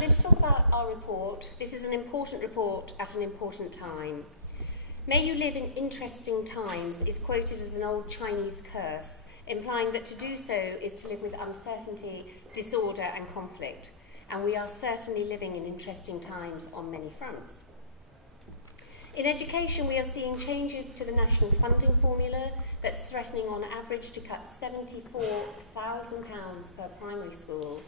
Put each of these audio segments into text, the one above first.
going to talk about our report. This is an important report at an important time. May you live in interesting times is quoted as an old Chinese curse, implying that to do so is to live with uncertainty, disorder and conflict. And we are certainly living in interesting times on many fronts. In education, we are seeing changes to the national funding formula that's threatening on average to cut £74,000 per primary school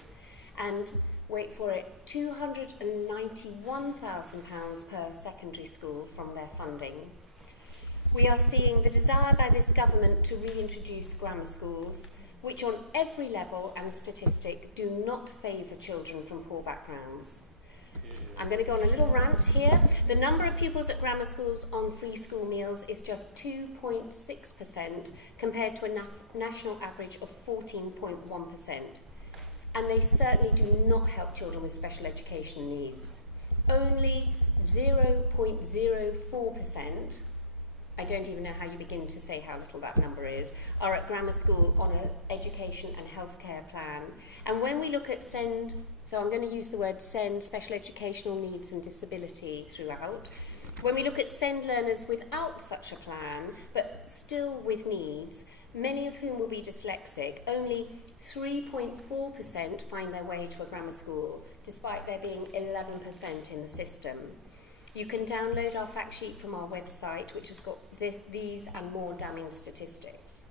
and, wait for it, £291,000 per secondary school from their funding. We are seeing the desire by this government to reintroduce grammar schools, which on every level and statistic do not favour children from poor backgrounds. I'm going to go on a little rant here. The number of pupils at grammar schools on free school meals is just 2.6% compared to a national average of 14.1%. And they certainly do not help children with special education needs. Only 0.04%, I don't even know how you begin to say how little that number is, are at grammar school on an education and healthcare plan. And when we look at SEND, so I'm going to use the word SEND, special educational needs and disability throughout. When we look at SEND learners without such a plan, but still with needs, many of whom will be dyslexic, only 3.4% find their way to a grammar school, despite there being 11% in the system. You can download our fact sheet from our website, which has got these and more damning statistics.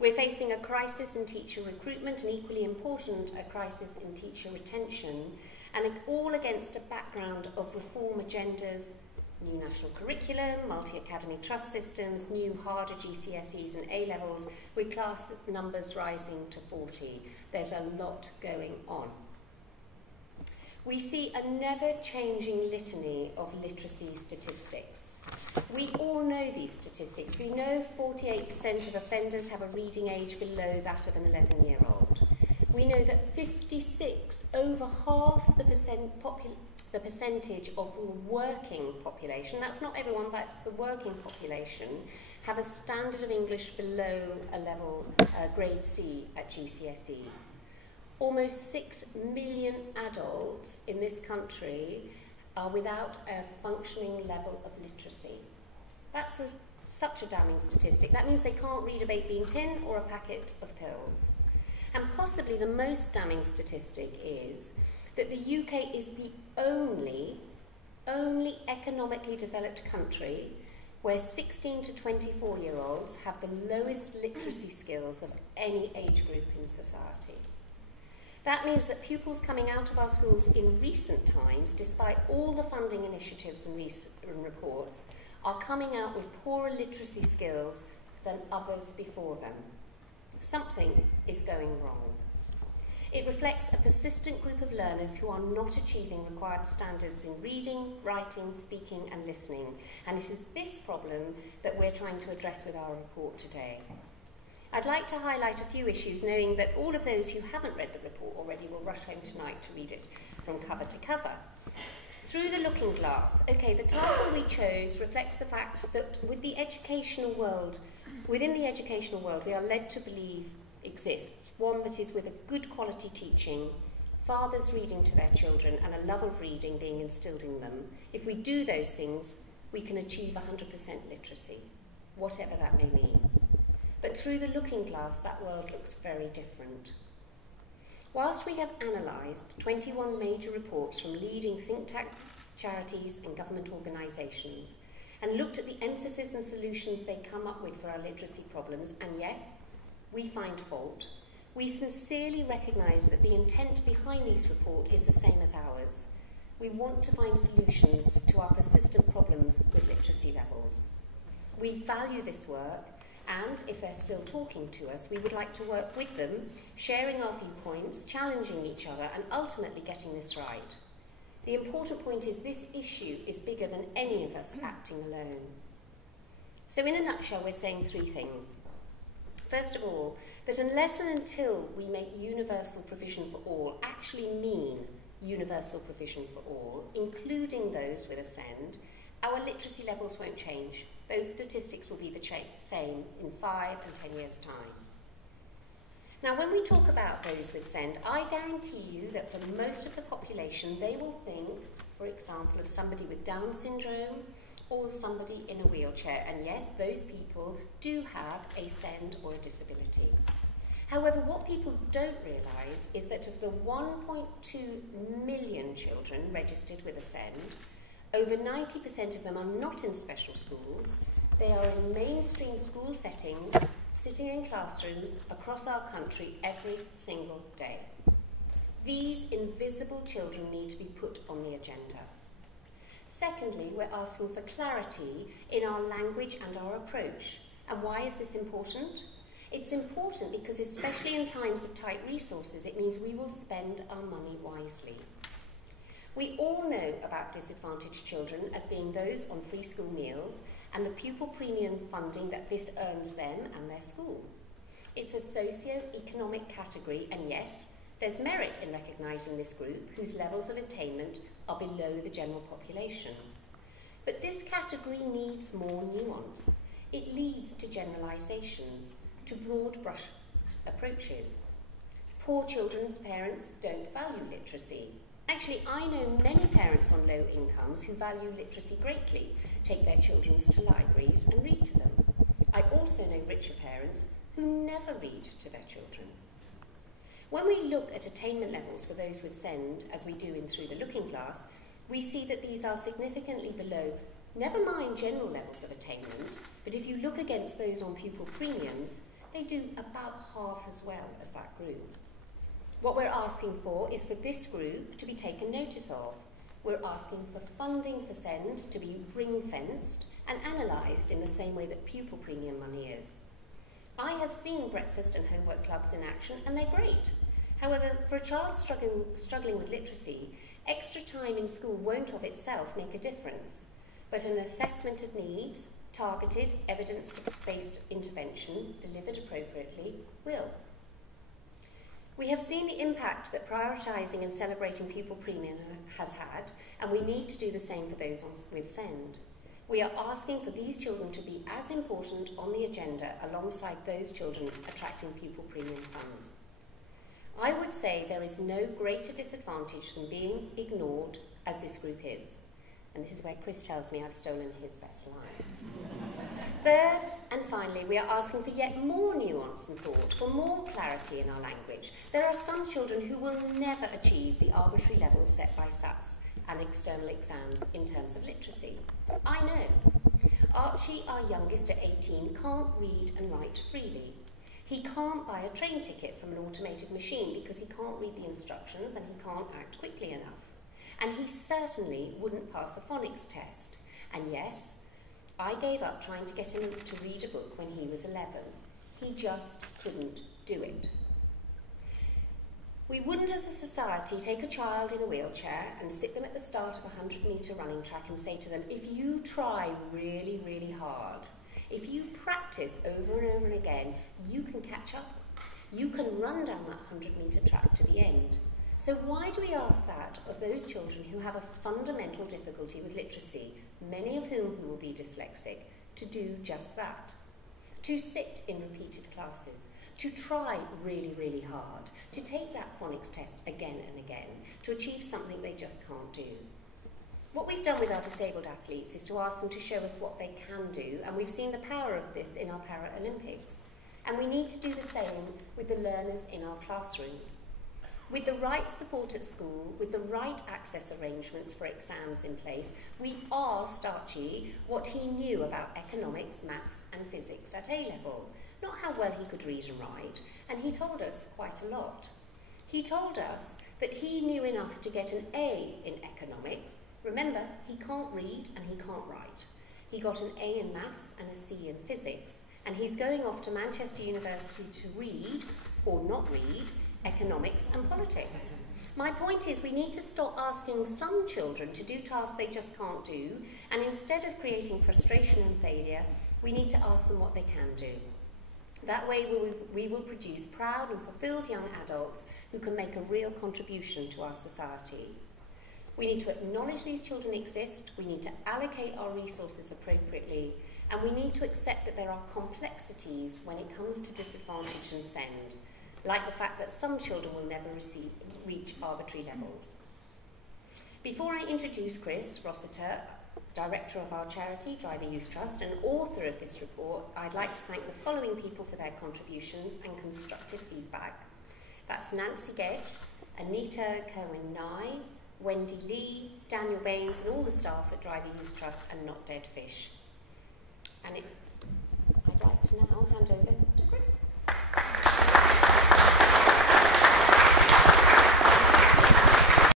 We're facing a crisis in teacher recruitment, and equally important, a crisis in teacher retention, and all against a background of reform agendas, new national curriculum, multi-academy trust systems, new harder GCSEs and A-levels, with class numbers rising to 40. There's a lot going on. We see a never-changing litany of literacy statistics. We all know these statistics. We know 48% of offenders have a reading age below that of an 11-year-old. We know that 56, over half the percentage of the working population, that's not everyone, that's the working population, have a standard of English below a level, grade C at GCSE. Almost 6 million adults in this country are without a functioning level of literacy. That's such a damning statistic. That means they can't read a baked bean tin or a packet of pills. And possibly the most damning statistic is that the UK is the only economically developed country where 16 to 24-year-olds have the lowest literacy skills of any age group in society. That means that pupils coming out of our schools in recent times, despite all the funding initiatives and reports, are coming out with poorer literacy skills than others before them. Something is going wrong. It reflects a persistent group of learners who are not achieving required standards in reading, writing, speaking and listening. And it is this problem that we're trying to address with our report today. I'd like to highlight a few issues, knowing that all of those who haven't read the report already will rush home tonight to read it from cover to cover. Through the Looking Glass. Okay, the title we chose reflects the fact that within the educational world, we are led to believe exists one that is with a good quality teaching, fathers reading to their children and a love of reading being instilled in them. If we do those things, we can achieve 100% literacy, whatever that may mean. But through the Looking Glass, that world looks very different. Whilst we have analysed 21 major reports from leading think tanks, charities and government organisations, and looked at the emphasis and solutions they come up with for our literacy problems, and yes, we find fault, we sincerely recognise that the intent behind these reports is the same as ours. We want to find solutions to our persistent problems with literacy levels. We value this work, and if they're still talking to us, we would like to work with them, sharing our viewpoints, challenging each other, and ultimately getting this right. The important point is this issue is bigger than any of us acting alone. So in a nutshell, we're saying three things. First of all, that unless and until we make universal provision for all actually mean universal provision for all, including those with a SEND, our literacy levels won't change. Those statistics will be the same in 5 and 10 years' time. Now, when we talk about those with SEND, I guarantee you that for most of the population, they will think, for example, of somebody with Down syndrome or somebody in a wheelchair. And yes, those people do have a SEND or a disability. However, what people don't realise is that of the 1.2 million children registered with a SEND, over 90% of them are not in special schools. They are in mainstream school settings, sitting in classrooms across our country every single day. These invisible children need to be put on the agenda. Secondly, we're asking for clarity in our language and our approach. And why is this important? It's important because, especially in times of tight resources, it means we will spend our money wisely. We all know about disadvantaged children as being those on free school meals and the pupil premium funding that this earns them and their school. It's a socio-economic category, and yes, there's merit in recognising this group whose levels of attainment are below the general population. But this category needs more nuance. It leads to generalisations, to broad brush approaches. Poor children's parents don't value literacy. Actually, I know many parents on low incomes who value literacy greatly, take their children to libraries and read to them. I also know richer parents who never read to their children. When we look at attainment levels for those with SEND, as we do in Through the Looking Glass, we see that these are significantly below, never mind general levels of attainment, but if you look against those on pupil premiums, they do about half as well as that group. What we're asking for is for this group to be taken notice of. We're asking for funding for SEND to be ring-fenced and analysed in the same way that pupil premium money is. I have seen breakfast and homework clubs in action, and they're great. However, for a child struggling with literacy, extra time in school won't of itself make a difference, but an assessment of needs, targeted, evidence-based intervention delivered appropriately will. We have seen the impact that prioritising and celebrating pupil premium has had, and we need to do the same for those with SEND. We are asking for these children to be as important on the agenda alongside those children attracting pupil premium funds. I would say there is no greater disadvantage than being ignored as this group is. And this is where Chris tells me I've stolen his best line. Third, and finally, we are asking for yet more nuance and thought, for more clarity in our language. There are some children who will never achieve the arbitrary levels set by SATs and external exams in terms of literacy. I know. Archie, our youngest at 18, can't read and write freely. He can't buy a train ticket from an automated machine because he can't read the instructions and he can't act quickly enough. And he certainly wouldn't pass a phonics test. And yes, I gave up trying to get him to read a book when he was 11. He just couldn't do it. We wouldn't as a society take a child in a wheelchair and sit them at the start of a 100-metre running track and say to them, if you try really, really hard, if you practice over and over and again, you can catch up. You can run down that 100-metre track to the end. So why do we ask that of those children who have a fundamental difficulty with literacy, many of whom who will be dyslexic, to do just that? To sit in repeated classes, to try really, really hard, to take that phonics test again and again, to achieve something they just can't do. What we've done with our disabled athletes is to ask them to show us what they can do, and we've seen the power of this in our Paralympics. And we need to do the same with the learners in our classrooms. With the right support at school, with the right access arrangements for exams in place, we asked Archie what he knew about economics, maths and physics at A-level, not how well he could read and write, and he told us quite a lot. He told us that he knew enough to get an A in economics. Remember, he can't read and he can't write. He got an A in maths and a C in physics, and he's going off to Manchester University to read, or not read, economics and politics. My point is we need to stop asking some children to do tasks they just can't do, and instead of creating frustration and failure, we need to ask them what they can do. That way we will produce proud and fulfilled young adults who can make a real contribution to our society. We need to acknowledge these children exist, we need to allocate our resources appropriately, and we need to accept that there are complexities when it comes to disadvantage and SEND. like the fact that some children will never reach arbitrary levels. Before I introduce Chris Rossiter, Director of our charity, Driver Youth Trust, and author of this report, I'd like to thank the following people for their contributions and constructive feedback. That's Nancy Gegg, Anita Cohen-Nye, Wendy Lee, Daniel Baines, and all the staff at Driver Youth Trust and Not Dead Fish. And I'd like to now hand over